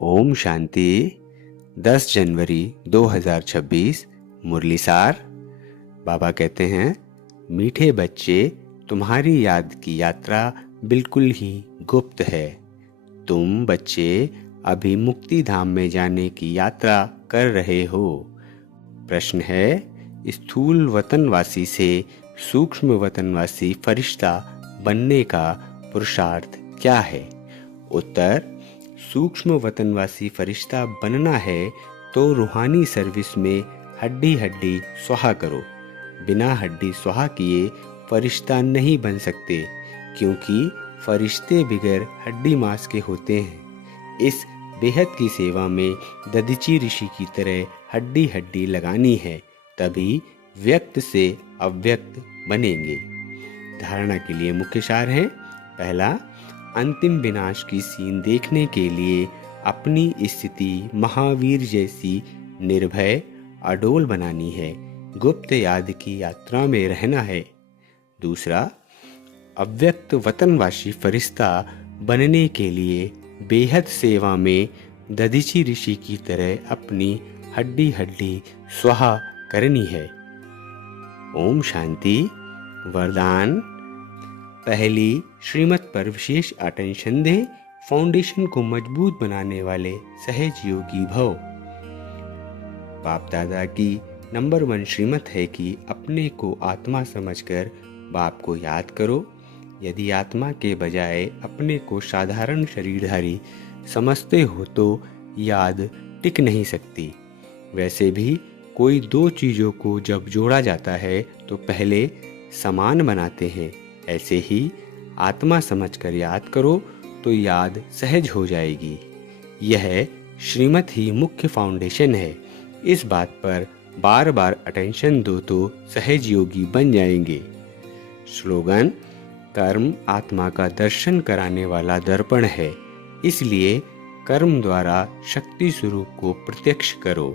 ओम शांति। 10 जनवरी 2026 मुरलीसार। बाबा कहते हैं, मीठे बच्चे, तुम्हारी याद की यात्रा बिल्कुल ही गुप्त है। तुम बच्चे अभी मुक्ति धाम में जाने की यात्रा कर रहे हो। प्रश्न है, स्थूल वतनवासी से सूक्ष्म वतनवासी फरिश्ता बनने का पुरुषार्थ क्या है? उत्तर, सूक्ष्म वतनवासी फरिश्ता बनना है तो रूहानी सर्विस में हड्डी हड्डी स्वाहा करो। बिना हड्डी स्वाहा किए फरिश्ता नहीं बन सकते, क्योंकि फरिश्ते बिगर हड्डी मांस के होते हैं। इस बेहद की सेवा में दधीची ऋषि की तरह हड्डी हड्डी लगानी है, तभी व्यक्त से अव्यक्त बनेंगे। धारणा के लिए मुख्य सार है। पहला, अंतिम विनाश की सीन देखने के लिए अपनी स्थिति महावीर जैसी निर्भय अडोल बनानी है। गुप्त याद की यात्रा में रहना है। दूसरा, अव्यक्त वतनवासी फरिश्ता बनने के लिए बेहद सेवा में दधीची ऋषि की तरह अपनी हड्डी हड्डी स्वाहा करनी है। ओम शांति। वरदान। पहली, श्रीमत पर विशेष अटेंशन दे। फाउंडेशन को मजबूत बनाने वाले सहज योगी भव। बाप दादा की नंबर 1 श्रीमत है कि अपने को आत्मा समझकर बाप को याद करो। यदि आत्मा के बजाय अपने को साधारण शरीरधारी समझते हो तो याद टिक नहीं सकती। वैसे भी कोई दो चीज़ों को जब जोड़ा जाता है तो पहले समान बनाते हैं। ऐसे ही आत्मा समझकर याद करो तो याद सहज हो जाएगी। यह श्रीमत ही मुख्य फाउंडेशन है। इस बात पर बार बार अटेंशन दो तो सहज योगी बन जाएंगे। स्लोगन, कर्म आत्मा का दर्शन कराने वाला दर्पण है, इसलिए कर्म द्वारा शक्ति स्वरूप को प्रत्यक्ष करो।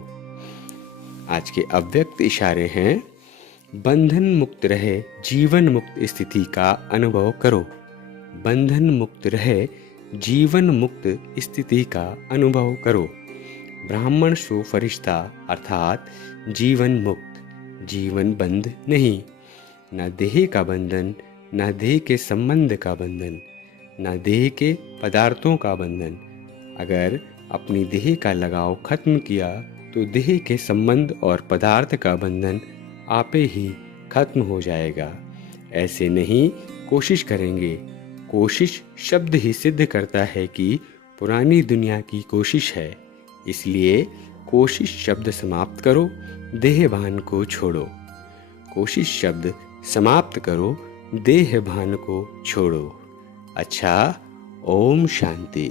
आज के अव्यक्त इशारे हैं। बंधन मुक्त रहे जीवन मुक्त स्थिति का अनुभव करो। बंधन मुक्त रहे जीवन मुक्त स्थिति का अनुभव करो। ब्राह्मण सो फरिश्ता अर्थात जीवन मुक्त। जीवन बंध नहीं, न देह का बंधन, न देह के संबंध का बंधन, न देह के पदार्थों का बंधन। अगर अपनी देह का लगाव खत्म किया तो देह के संबंध और पदार्थ का बंधन आपे ही खत्म हो जाएगा। ऐसे नहीं कोशिश करेंगे। कोशिश शब्द ही सिद्ध करता है कि पुरानी दुनिया की कोशिश है। इसलिए कोशिश शब्द समाप्त करो, देह भान को छोड़ो। कोशिश शब्द समाप्त करो, देह भान को छोड़ो। अच्छा, ओम शांति।